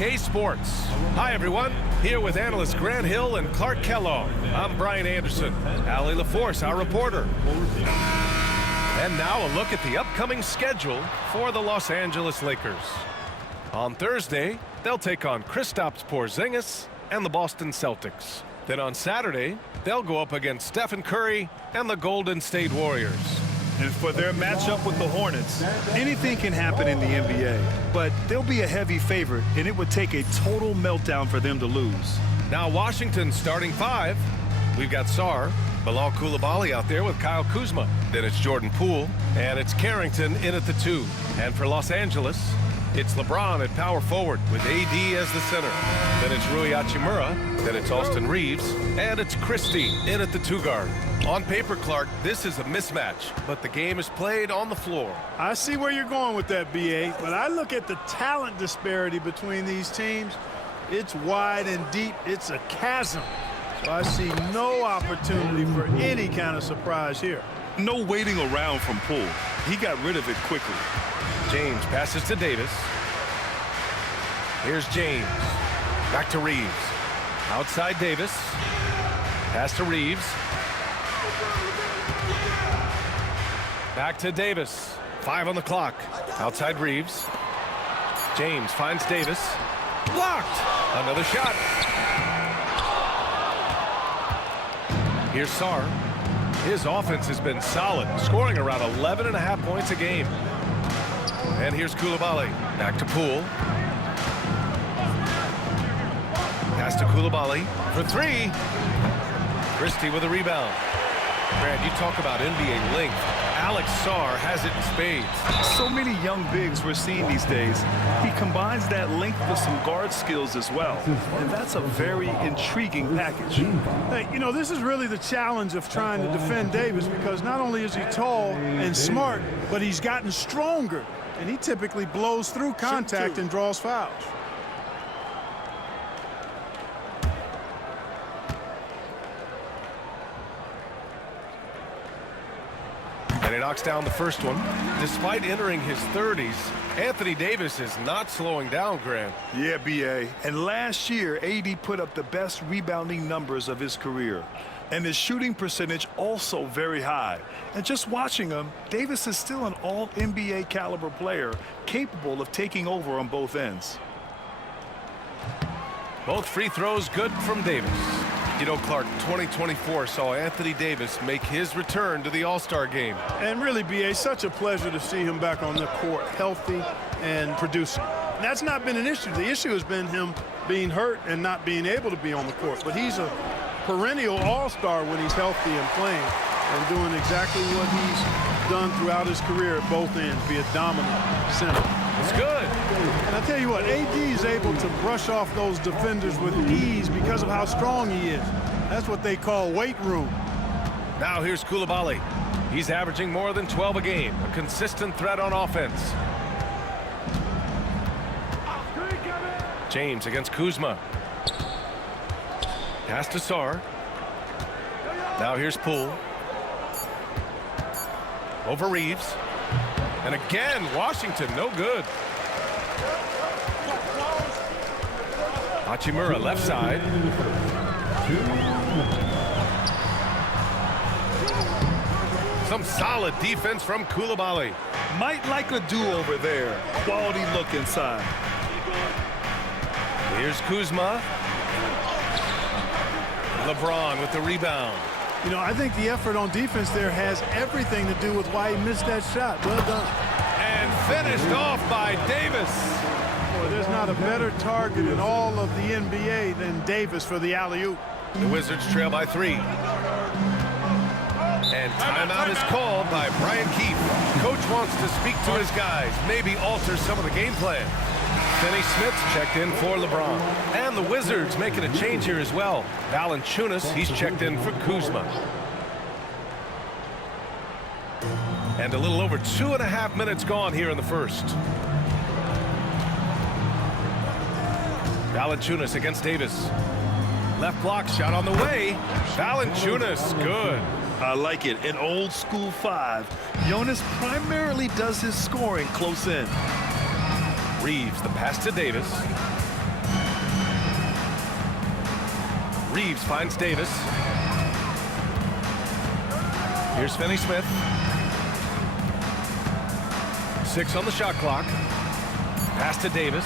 2K Sports. Hi, everyone. Here with analysts Grant Hill and Clark Kellogg. I'm Brian Anderson. Allie LaForce, our reporter. And now a look at the upcoming schedule for the Los Angeles Lakers. On Thursday, they'll take on Kristaps Porzingis and the Boston Celtics. Then on Saturday, they'll go up against Stephen Curry and the Golden State Warriors. And for their matchup with the Hornets, anything can happen in the NBA, but they'll be a heavy favorite, and it would take a total meltdown for them to lose. Now Washington's starting five. We've got Sarr, Bilal Coulibaly out there with Kyle Kuzma. Then it's Jordan Poole, and it's Carrington in at the 2. And for Los Angeles, it's LeBron at power forward with AD as the center. Then it's Rui Hachimura, then it's Austin Reeves, and it's Christie in at the 2 guard. On paper, Clark, this is a mismatch, but the game is played on the floor. I see where you're going with that, B.A., but I look at the talent disparity between these teams. It's wide and deep. It's a chasm. So I see no opportunity for any kind of surprise here. No waiting around from Poole. He got rid of it quickly. James passes to Davis. Here's James. Back to Reeves. Outside Davis. Pass to Reeves. Back to Davis. 5 on the clock. Outside Reeves. James finds Davis. Blocked. Another shot. Here's Sarr. His offense has been solid, scoring around 11.5 points a game. And here's Coulibaly. Back to Poole. Pass to Coulibaly for 3. Christie with a rebound. Grant, you talk about NBA length. Alex Sarr has it in spades. So many young bigs we're seeing these days. He combines that length with some guard skills as well. And that's a very intriguing package. Hey, you know, this is really the challenge of trying to defend Davis, because not only is he tall and smart, but he's gotten stronger. And he typically blows through contact and draws fouls. And he knocks down the first one. Despite entering his 30s, Anthony Davis is not slowing down, Grant. Yeah, B.A. And last year, AD put up the best rebounding numbers of his career. And his shooting percentage also very high. And just watching him, Davis is still an all-NBA caliber player, capable of taking over on both ends. Both free throws good from Davis. You know, Clark, 2024 saw Anthony Davis make his return to the All-Star game. And really, B.A., such a pleasure to see him back on the court, healthy and producing. And that's not been an issue. The issue has been him being hurt and not being able to be on the court. But he's a perennial all-star when he's healthy and playing, and doing exactly what he's done throughout his career at both ends, be a dominant center. It's good. And I tell you what, AD is able to brush off those defenders with ease because of how strong he is. That's what they call weight room. Now here's Coulibaly. He's averaging more than 12 a game, a consistent threat on offense. James against Kuzma. Pass to Sarr. Now here's Poole. Over Reeves. And again, Washington, no good. Hachimura left side. Some solid defense from Coulibaly. Might like a do-over there. Quality look inside. Here's Kuzma. LeBron with the rebound. You know, I think the effort on defense there has everything to do with why he missed that shot. Well done. And finished off by Davis. Boy, there's not a better target in all of the NBA than Davis for the alley-oop. The Wizards trail by 3. And timeout is called by Brian Keefe. Coach wants to speak to his guys, maybe alter some of the game plan. Finney Smith's checked in for LeBron. And the Wizards making a change here as well. Valanciunas, he's checked in for Kuzma. And a little over 2.5 minutes gone here in the first. Valanciunas against Davis. Left block shot on the way. Valanciunas, good. I like it. An old school 5. Jonas primarily does his scoring close in. Reeves, the pass to Davis. Reeves finds Davis. Here's Finney-Smith. 6 on the shot clock. Pass to Davis.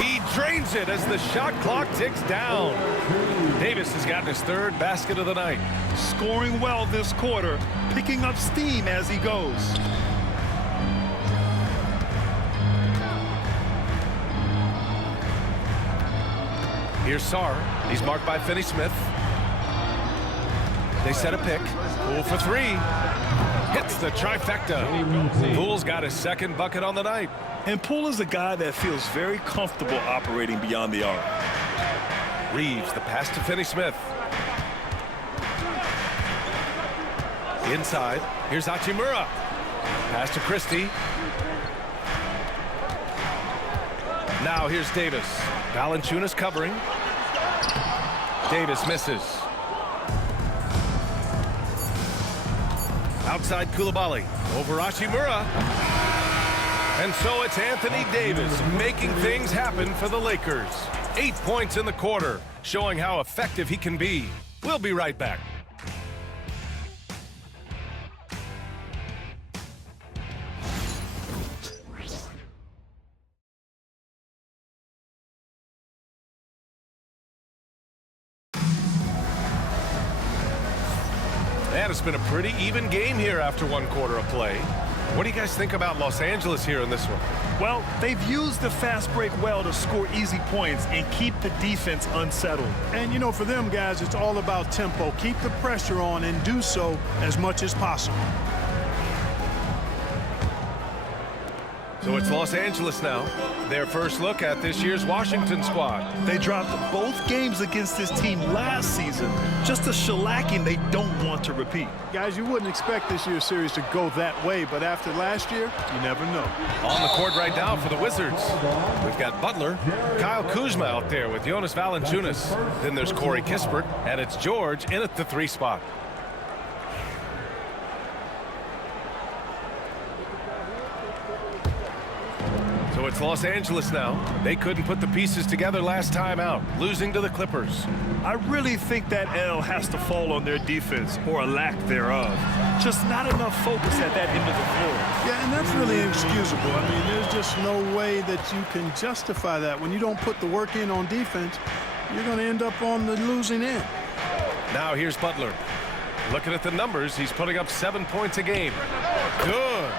He drains it as the shot clock ticks down. Davis has gotten his 3rd basket of the night. Scoring well this quarter, picking up steam as he goes. Here's Sarr. He's marked by Finney-Smith. They set a pick. Poole for 3. Hits the trifecta. Poole's got his 2nd bucket on the night. And Poole is a guy that feels very comfortable operating beyond the arc. Reeves, the pass to Finney-Smith. Inside. Here's Hachimura. Pass to Christie. Now here's Davis. Valanciunas covering. Davis misses. Outside Coulibaly. Over Hachimura. And so it's Anthony Davis making things happen for the Lakers. 8 points in the quarter, showing how effective he can be. We'll be right back. And it's been a pretty even game here after 1 quarter of play. What do you guys think about Los Angeles here in this one? Well, they've used the fast break well to score easy points and keep the defense unsettled. And, you know, for them guys, it's all about tempo. Keep the pressure on and do so as much as possible. So it's Los Angeles now. Their first look at this year's Washington squad. They dropped both games against this team last season. Just a shellacking they don't want to repeat. Guys, you wouldn't expect this year's series to go that way, but after last year, you never know. On the court right now for the Wizards. We've got Butler, Kyle Kuzma out there with Jonas Valanciunas. Then there's Corey Kispert, and it's George in at the 3 spot. So it's Los Angeles now. They couldn't put the pieces together last time out, losing to the Clippers. I really think that L has to fall on their defense, or a lack thereof. Just not enough focus at that end of the floor. Yeah, and that's really inexcusable. I mean, there's just no way that you can justify that. When you don't put the work in on defense, you're going to end up on the losing end. Now here's Butler. Looking at the numbers, he's putting up 7 points a game. Good.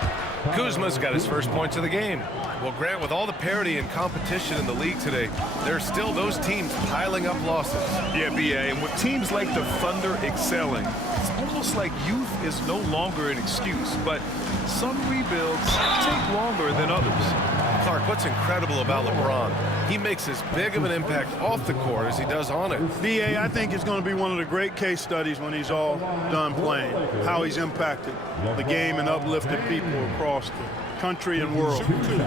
Kuzma's got his first points of the game. Well, Grant, with all the parity and competition in the league today, there are still those teams piling up losses. Yeah, B.A., and with teams like the Thunder excelling, it's almost like youth is no longer an excuse, but some rebuilds take longer than others. Clark, what's incredible about LeBron? He makes as big of an impact off the court as he does on it. B.A., I think it's going to be one of the great case studies when he's all done playing, how he's impacted the game and uplifted people across the country and world.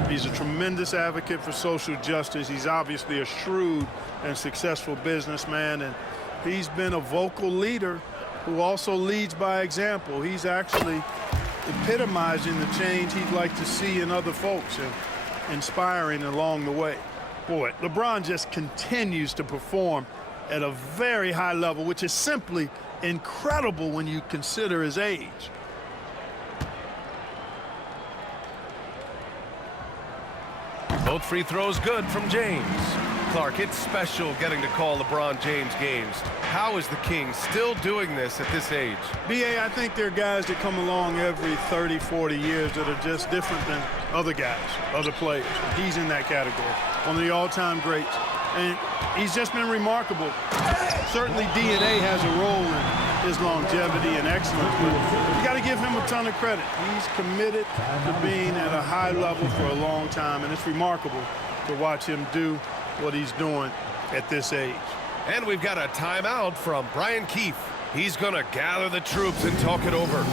He's a tremendous advocate for social justice. He's obviously a shrewd and successful businessman, and he's been a vocal leader who also leads by example. He's actually epitomizing the change he'd like to see in other folks and inspiring along the way. Boy, LeBron just continues to perform at a very high level, which is simply incredible when you consider his age. Both free throws good from James. Clark, it's special getting to call LeBron James games. How is the King still doing this at this age? B.A., I think there are guys that come along every 30, 40 years that are just different than other guys, other players. He's in that category, one of the all-time greats. And he's just been remarkable. Certainly DNA has a role in his longevity and excellence, but you got to give him a ton of credit. He's committed to being at a high level for a long time, and it's remarkable to watch him do what he's doing at this age. And we've got a timeout from Brian Keefe. He's going to gather the troops and talk it over.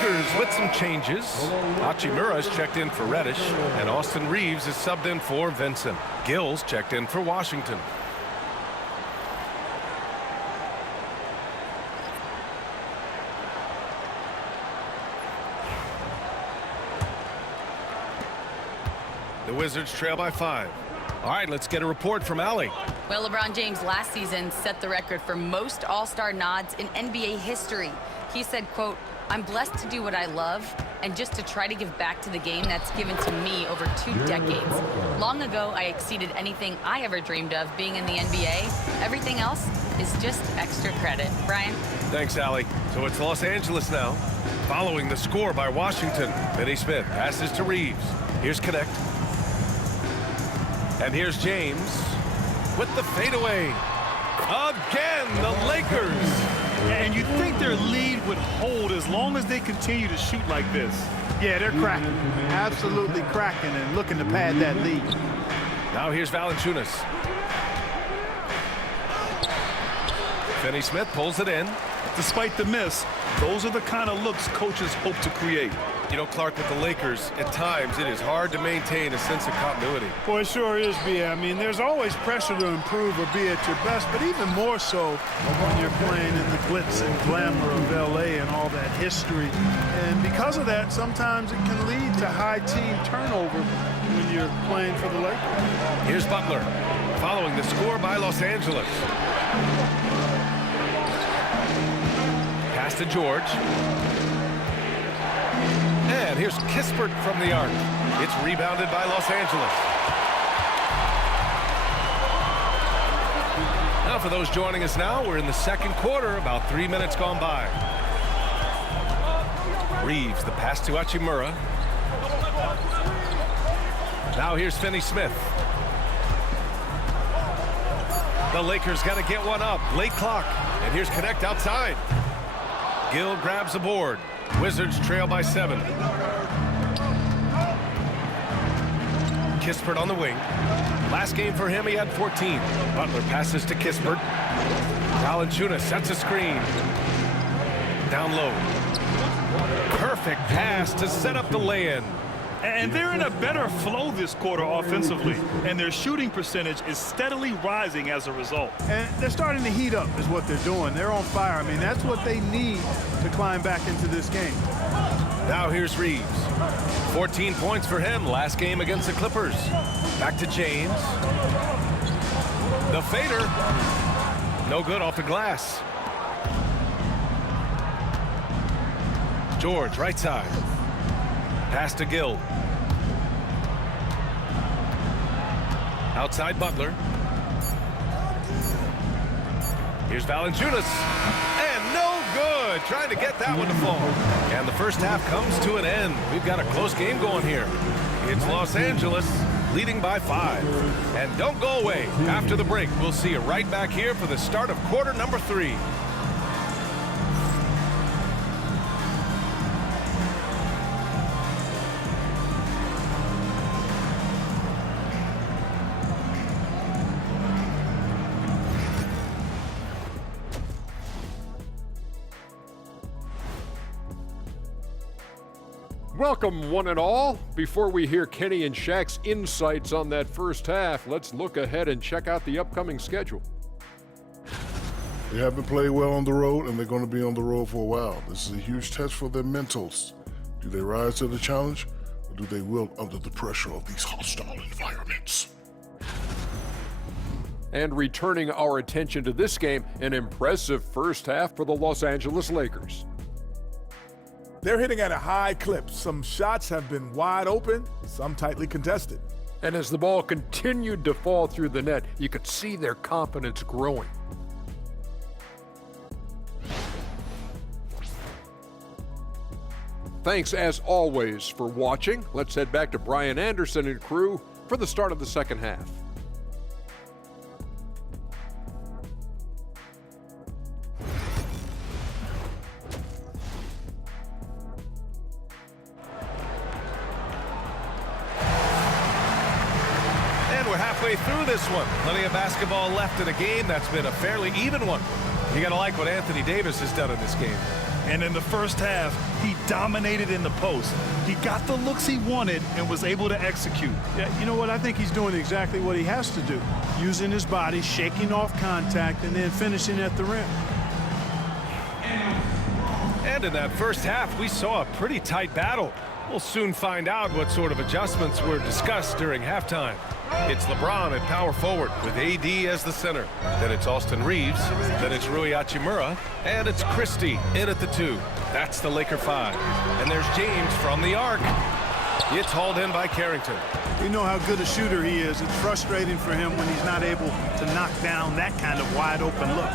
Lakers with some changes. Hachimura's checked in for Reddish, and Austin Reeves is subbed in for Vincent. Gill's checked in for Washington. The Wizards trail by 5. All right, let's get a report from Allie. Well, LeBron James last season set the record for most All-Star nods in NBA history. He said, quote, "I'm blessed to do what I love and just to try to give back to the game that's given to me over 2 decades. Long ago, I exceeded anything I ever dreamed of being in the NBA. Everything else is just extra credit." Brian? Thanks, Allie. So it's Los Angeles now. Following the score by Washington, Finney Smith passes to Reeves. Here's Connect. And here's James with the fadeaway. Again, the Lakers. And you'd think their lead would hold as long as they continue to shoot like this. Yeah, they're cracking. Absolutely cracking and looking to pad that lead. Now here's Valanciunas. Finney Smith pulls it in. Despite the miss, those are the kind of looks coaches hope to create. You know, Clark, with the Lakers, at times it is hard to maintain a sense of continuity. Well, it sure is, B. I mean, there's always pressure to improve or be at your best, but even more so when you're playing in the glitz and glamour of L.A. and all that history. And because of that, sometimes it can lead to high team turnover when you're playing for the Lakers. Here's Butler, following the score by Los Angeles. Pass to George. And here's Kispert from the arc. It's rebounded by Los Angeles. Now for those joining us now, we're in the second quarter, about 3 minutes gone by. Reeves, the pass to Hachimura. Now here's Finney Smith. The Lakers got to get one up. Late clock. And here's Connect outside. Gill grabs the board. Wizards trail by 7. Kispert on the wing. Last game for him, he had 14. Butler passes to Kispert. Valanciunas sets a screen. Down low. Perfect pass to set up the lay-in. And they're in a better flow this quarter offensively, and their shooting percentage is steadily rising as a result. And they're starting to heat up is what they're doing. They're on fire. I mean, that's what they need to climb back into this game. Now here's Reeves. 14 points for him last game against the Clippers. Back to James. The fader. No good off the glass. George, right side. Pass to Gill. Outside Butler. Here's Valanciunas. And no good. Trying to get that one to fall. And the first half comes to an end. We've got a close game going here. It's Los Angeles leading by 5. And don't go away. After the break, we'll see you right back here for the start of quarter number 3. Welcome, one and all. Before we hear Kenny and Shaq's insights on that first half, let's look ahead and check out the upcoming schedule. They haven't played well on the road, and they're going to be on the road for a while. This is a huge test for their mentals. Do they rise to the challenge, or do they wilt under the pressure of these hostile environments? And returning our attention to this game, an impressive first half for the Los Angeles Lakers. They're hitting at a high clip. Some shots have been wide open, some tightly contested. And as the ball continued to fall through the net, you could see their confidence growing. Thanks, as always, for watching. Let's head back to Brian Anderson and crew for the start of the second half. Through this one. Plenty of basketball left in a game that's been a fairly even one. You got to like what Anthony Davis has done in this game. And in the first half, he dominated in the post. He got the looks he wanted and was able to execute. Yeah, you know what? I think he's doing exactly what he has to do. Using his body, shaking off contact, and then finishing at the rim. And in that first half, we saw a pretty tight battle. We'll soon find out what sort of adjustments were discussed during halftime. It's LeBron at power forward with AD as the center. Then it's Austin Reeves. Then it's Rui Hachimura. And it's Christie in at the 2. That's the Laker 5. And there's James from the arc. It's hauled in by Carrington. You know how good a shooter he is. It's frustrating for him when he's not able to knock down that kind of wide open look.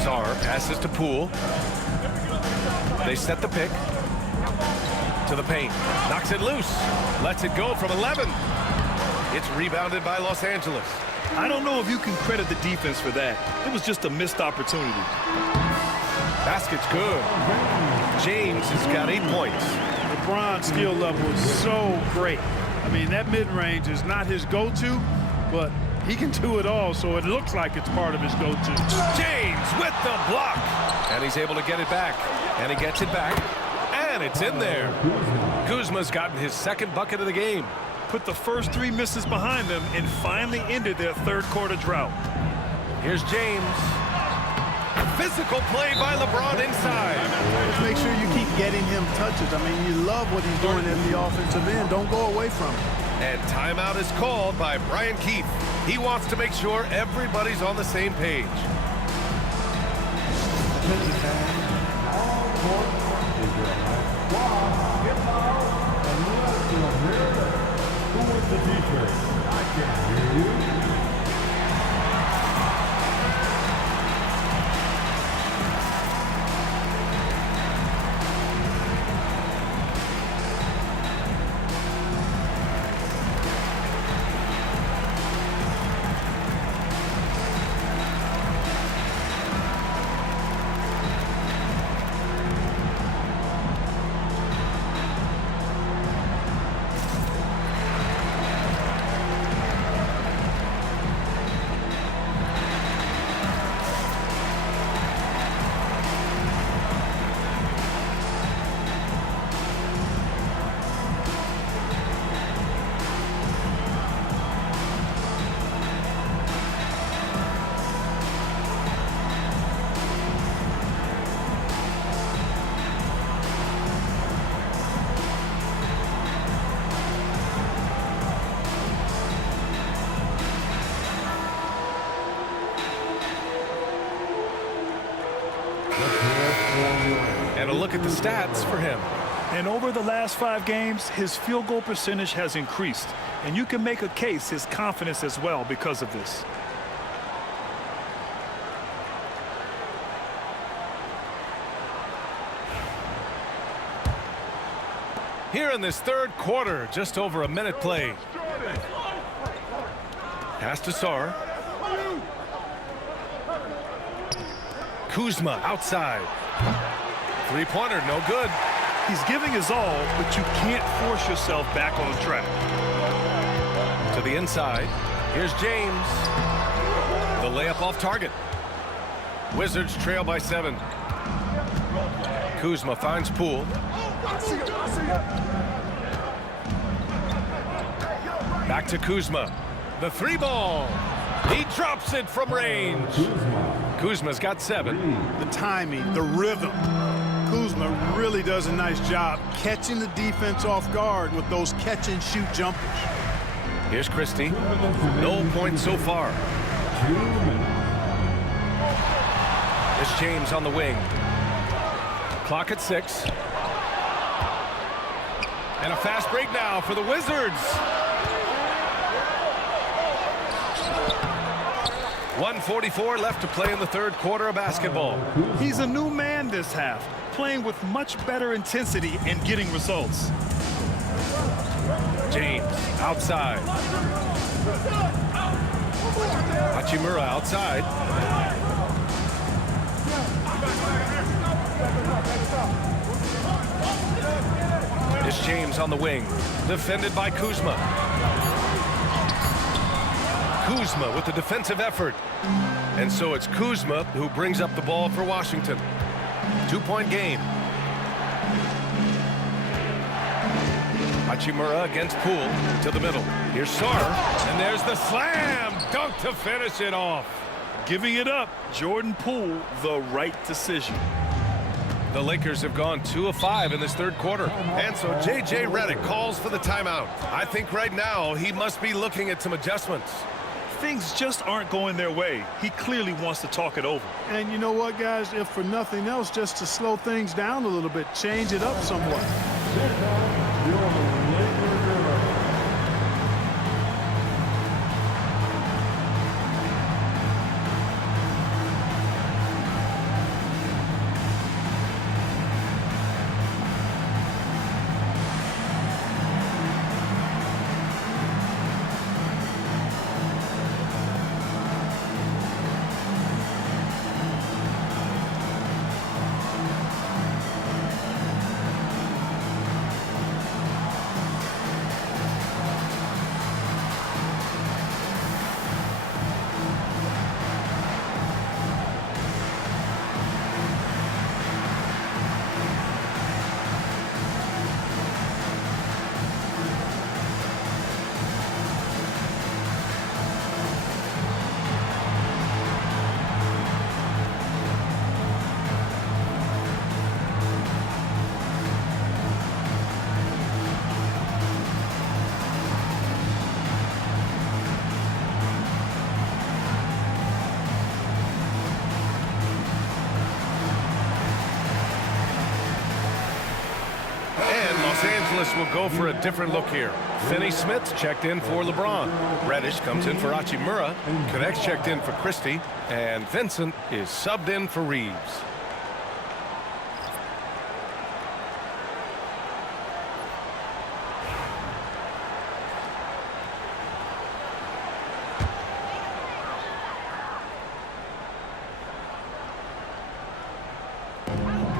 Sarr passes to Poole. They set the pick. To the paint. Knocks it loose. Lets it go from 11. It's rebounded by Los Angeles. I don't know if you can credit the defense for that. It was just a missed opportunity. Basket's good. James has got 8 points. LeBron's skill level is so great. I mean, that mid-range is not his go-to, but he can do it all, so it looks like it's part of his go-to. James with the block. And he's able to get it back. And he gets it back. And it's in there. Kuzma's gotten his second bucket of the game. Put the first 3 misses behind them and finally ended their third quarter drought. Here's James. Physical play by LeBron inside. Just make sure you keep getting him touches. I mean, you love what he's doing in the offensive end. Don't go away from him. And timeout is called by Brian Keith. He wants to make sure everybody's on the same page. The defense. I can't hear you. And a look at the stats for him. And over the last 5 games, his field goal percentage has increased. And you can make a case his confidence as well because of this. Here in this third quarter, just over a minute played. Pass to Sarr. Kuzma outside. Three-pointer, no good. He's giving his all, but you can't force yourself back on the track. To the inside. Here's James. The layup off target. Wizards trail by 7. Kuzma finds Poole. Back to Kuzma. The 3 ball. He drops it from range. Kuzma's got 7. The timing, the rhythm. Kuzma really does a nice job catching the defense off guard with those catch-and-shoot jumpers. Here's Christie. No points so far. There's James on the wing. Clock at 6. And a fast break now for the Wizards. 1:44 left to play in the third quarter of basketball. He's a new man this half, playing with much better intensity and getting results. James outside. Hachimura outside. It's James on the wing, defended by Kuzma. Kuzma with the defensive effort. And so it's Kuzma who brings up the ball for Washington. 2-point game. Hachimura against Poole to the middle. Here's Sarr, and there's the slam dunk to finish it off. Giving it up, Jordan Poole, the right decision. The Lakers have gone 2 of 5 in this third quarter. And so J.J. Redick calls for the timeout. I think right now he must be looking at some adjustments. Things just aren't going their way. He clearly wants to talk it over. And you know what, guys? If for nothing else, just to slow things down a little bit, change it up somewhat. Los Angeles will go for a different look here. Finney Smith checked in for LeBron. Reddish comes in for Hachimura. Connects checked in for Christie. And Vincent is subbed in for Reeves.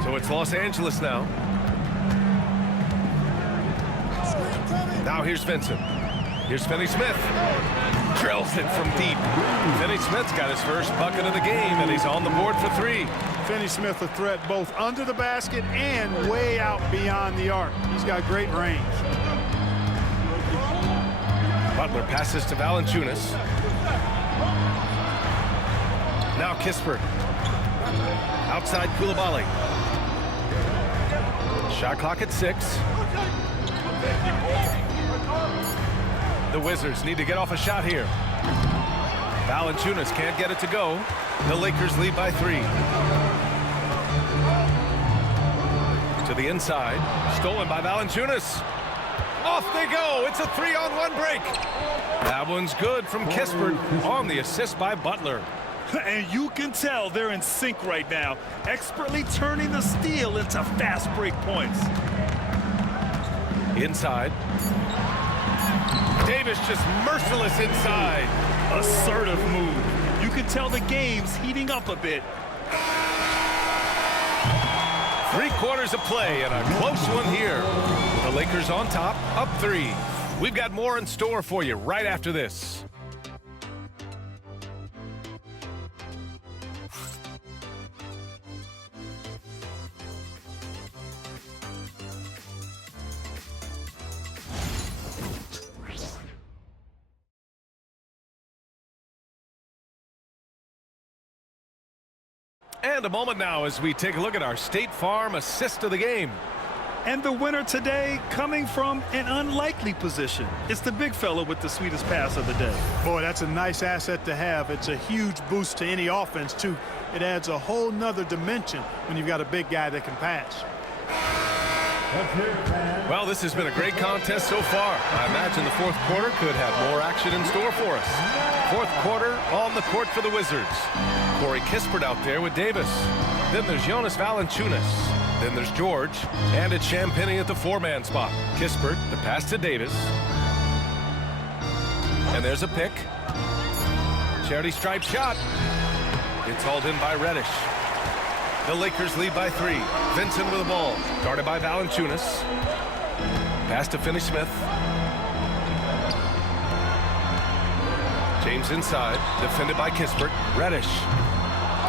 So it's Los Angeles now. Now here's Vincent. Here's Finney Smith. Drills it from deep. Finney Smith's got his first bucket of the game, and he's on the board for 3. Finney Smith a threat both under the basket and way out beyond the arc. He's got great range. Butler passes to Valanciunas. Now Kispert. Outside Coulibaly. Shot clock at 6. The Wizards need to get off a shot here. Valanciunas can't get it to go. The Lakers lead by 3. To the inside. Stolen by Valanciunas. Off they go. It's a 3-on-1 break. That one's good from Kispert on the assist by Butler. And you can tell they're in sync right now, expertly turning the steal into fast break points. Inside. Davis just merciless inside. Assertive move. You can tell the game's heating up a bit. 3 quarters of play and a close one here. The Lakers on top, up 3. We've got more in store for you right after this. And a moment now as we take a look at our State Farm assist of the game. And the winner today coming from an unlikely position. It's the big fella with the sweetest pass of the day. Boy, that's a nice asset to have. It's a huge boost to any offense, too. It adds a whole nother dimension when you've got a big guy that can pass. Well, this has been a great contest so far. I imagine the fourth quarter could have more action in store for us. Fourth quarter on the court for the Wizards. Corey Kispert out there with Davis. Then there's Jonas Valanciunas. Then there's George. And it's Champagnie at the 4-man spot. Kispert, the pass to Davis. And there's a pick. Charity stripe shot. It's hauled in by Reddish. The Lakers lead by 3. Vincent with the ball. Guarded by Valanciunas. Pass to Finney Smith. James inside. Defended by Kispert. Reddish.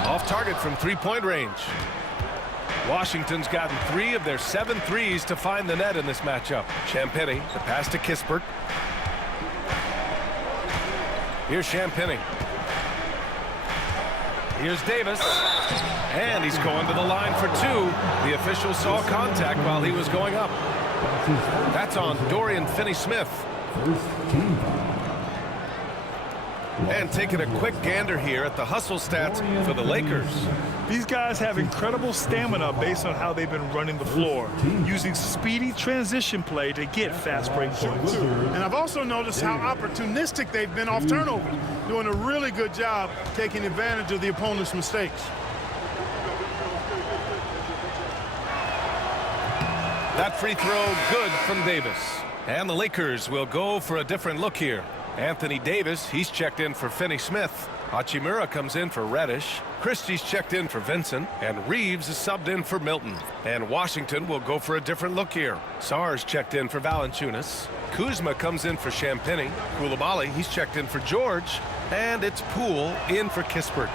Off target from 3-point range. Washington's gotten 3 of their 7 threes to find the net in this matchup. Champagnie, the pass to Kispert. Here's Champagnie. Here's Davis. And he's going to the line for 2. The official saw contact while he was going up. That's on Dorian Finney-Smith. First team foul. And taking a quick gander here at the hustle stats for the Lakers. These guys have incredible stamina based on how they've been running the floor, using speedy transition play to get fast break points. And I've also noticed how opportunistic they've been off turnover, doing a really good job taking advantage of the opponent's mistakes. That free throw good from Davis. And the Lakers will go for a different look here. Anthony Davis, he's checked in for Finney-Smith. Hachimura comes in for Reddish. Christie's checked in for Vincent. And Reeves is subbed in for Milton. And Washington will go for a different look here. Sarge checked in for Valanciunas. Kuzma comes in for Champagnie. Koulibaly, he's checked in for George. And it's Poole in for Kispert.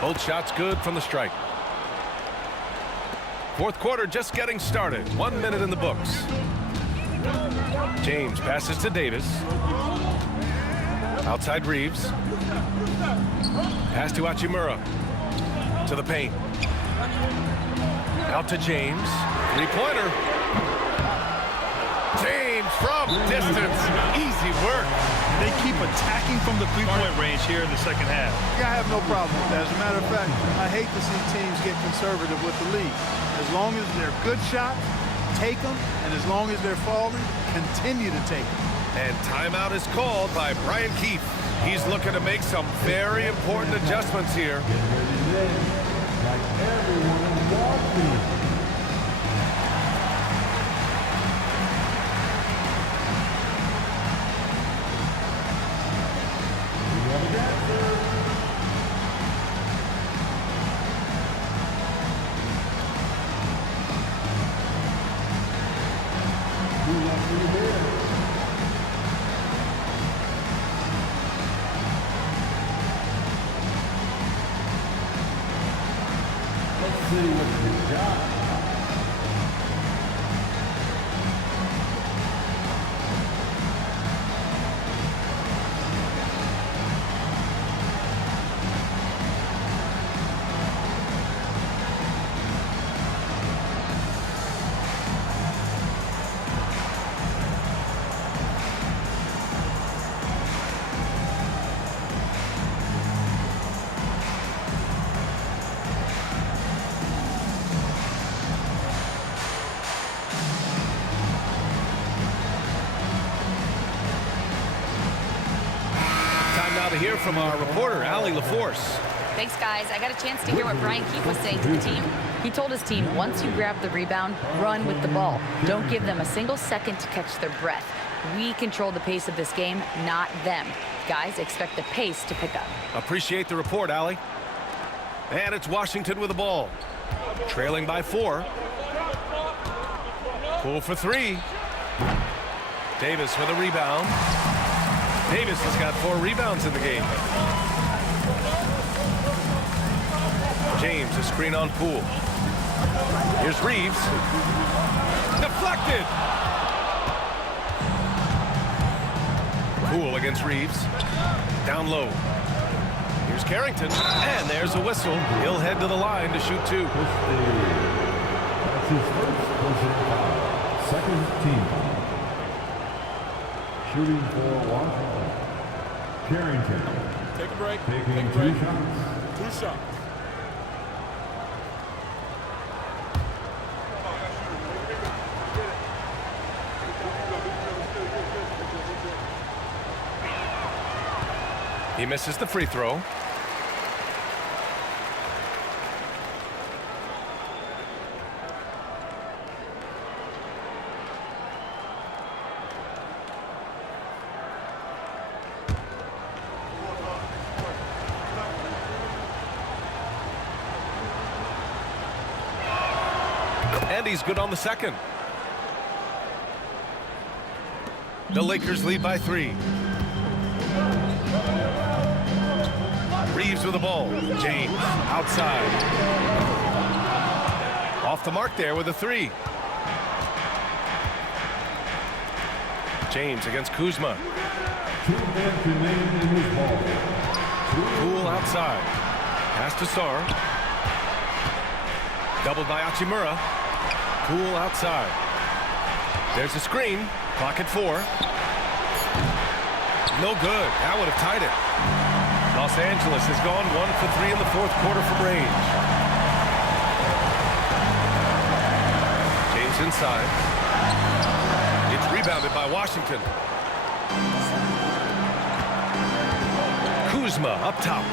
Both shots good from the stripe. Fourth quarter just getting started. 1 minute in the books. James passes to Davis. Outside Reeves. Pass to Hachimura. To the paint. Out to James. Three-pointer. James from distance. Easy work. They keep attacking from the three-point range here in the second half. Yeah, I have no problem with that. As a matter of fact, I hate to see teams get conservative with the lead. As long as they're good shots, take them, and as long as they're falling, continue to take them. And timeout is called by Brian Keefe. He's looking to make some very important adjustments here. Get ready today. Like everyone walking. We have a dancer. Who wants to be here? Let's see what you got. To hear from our reporter, Allie LaForce. Thanks, guys. I got a chance to hear what Brian Keefe was saying to the team. He told his team, once you grab the rebound, run with the ball. Don't give them a single second to catch their breath. We control the pace of this game, not them. Guys, expect the pace to pick up. Appreciate the report, Allie. And it's Washington with the ball. Trailing by 4. Poole for 3. Davis with a rebound. Davis has got 4 rebounds in the game. James, a screen on Poole. Here's Reeves. Deflected. Poole against Reeves. Down low. Here's Carrington. And there's a whistle. He'll head to the line to shoot 2. That's his first personal foul. Second team foul. Shooting for Washington. Carrington. Take a break. Taking 2 shots. 2 shots. He misses the free throw. And he's good on the second. The Lakers lead by 3. Reeves with the ball. James outside. Off the mark there with a three. James against Kuzma. 2 minutes remaining in this ball. Poole outside. Pass to Sarr. Doubled by Hachimura. Poole outside. There's a screen. Clock at 4. No good. That would have tied it. Los Angeles has gone 1 for 3 in the fourth quarter from range. James inside. It's rebounded by Washington. Kuzma up top.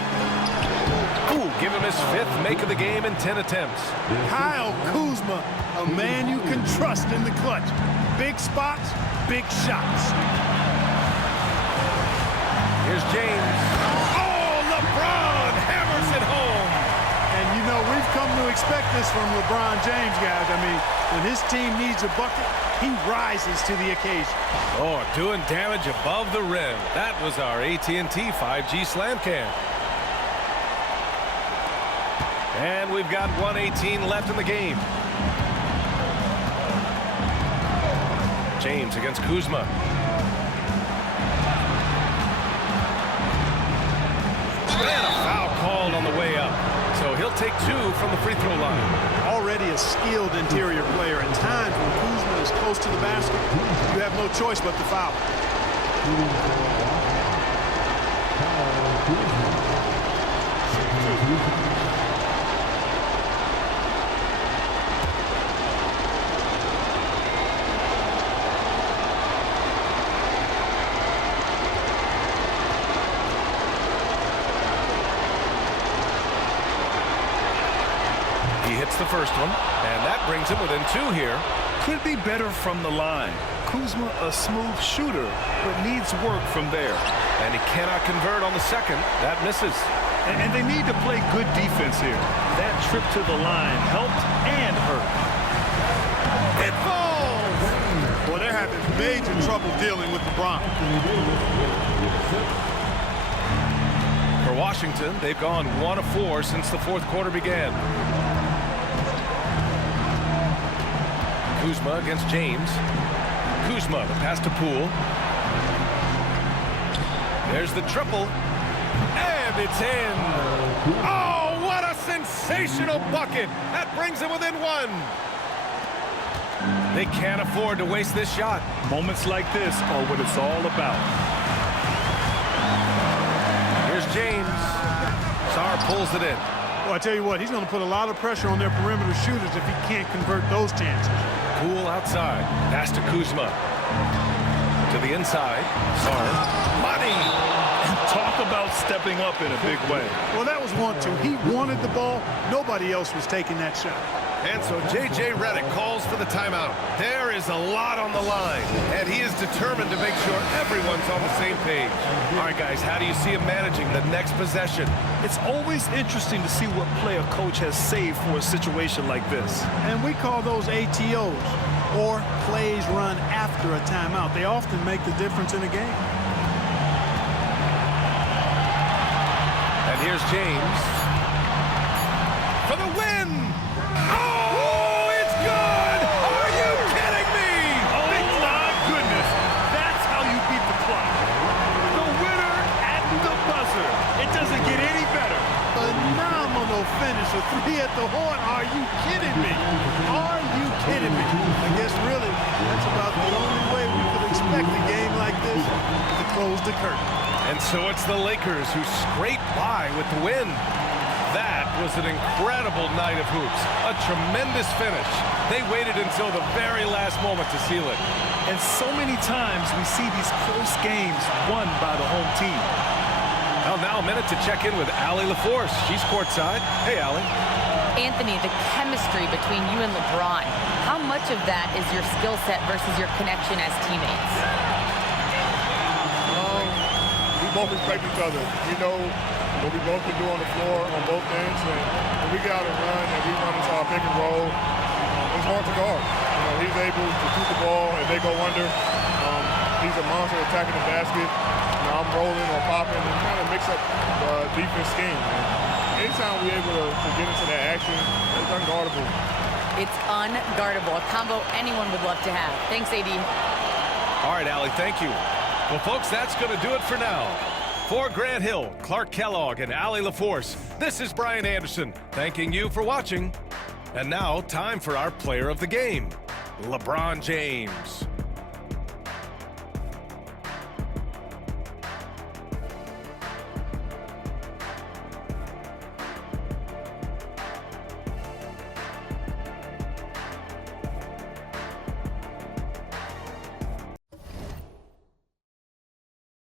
Ooh, give him his 5th make of the game in 10 attempts. Kyle Kuzma, a man you can trust in the clutch. Big spots, big shots. Here's James. Oh, LeBron hammers it home. And you know, we've come to expect this from LeBron James, guys. I mean, when his team needs a bucket, he rises to the occasion. Oh, doing damage above the rim. That was our AT&T 5G slam cam. And we've got 1:18 left in the game. James against Kuzma. And a foul called on the way up. So he'll take 2 from the free throw line. Already a skilled interior player. At times when Kuzma is close to the basket, you have no choice but to foul. He hits the first one, and that brings him within 2 here. Could be better from the line. Kuzma, a smooth shooter, but needs work from there. And he cannot convert on the second. That misses. And they need to play good defense here. That trip to the line helped and hurt. It falls! Well, they're having major trouble dealing with LeBron. For Washington, they've gone 1 of 4 since the fourth quarter began. Kuzma against James. Kuzma, the pass to Poole. There's the triple. And it's in. Oh, what a sensational bucket. That brings him within 1. They can't afford to waste this shot. Moments like this are what it's all about. Here's James. Sarr pulls it in. Well, I tell you what, he's going to put a lot of pressure on their perimeter shooters if he can't convert those chances. Poole outside. Pass to Kuzma. To the inside. Sarr. Money! Talk about stepping up in a big way. Well, that was 1-2. He wanted the ball. Nobody else was taking that shot. And so J.J. Redick calls for the timeout. There is a lot on the line, and he is determined to make sure everyone's on the same page. All right, guys, how do you see him managing the next possession? It's always interesting to see what play a coach has saved for a situation like this. And we call those ATOs, or plays run after a timeout. They often make the difference in a game. And here's James. For the win! Oh, it's good! Are you kidding me? Oh, my goodness. That's how you beat the clock. The winner at the buzzer. It doesn't get any better. Phenomenal finish. A 3 at the horn. Are you kidding me? Are you kidding me? I guess really that's about the only way we could expect a game like this to close the curtain. And so it's the Lakers who scrape by with the win. That was an incredible night of hoops. A tremendous finish. They waited until the very last moment to seal it. And so many times we see these close games won by the home team. Well, now a minute to check in with Allie LaForce. She's courtside. Hey, Allie. Anthony, the chemistry between you and LeBron, how much of that is your skill set versus your connection as teammates? We both respect each other. We know what we both can do on the floor on both ends. And when we get out and run and we run into our pick and roll, it's hard to guard. You know, he's able to shoot the ball and they go under. He's a monster attacking the basket. You know, I'm rolling or popping and kind of mix up the defense scheme. And anytime we're able to get into that action, it's unguardable. It's unguardable, a combo anyone would love to have. Thanks, AD. All right, Allie, thank you. Well, folks, that's going to do it for now. For Grant Hill, Clark Kellogg, and Allie LaForce, this is Brian Anderson, thanking you for watching. And now, time for our player of the game, LeBron James.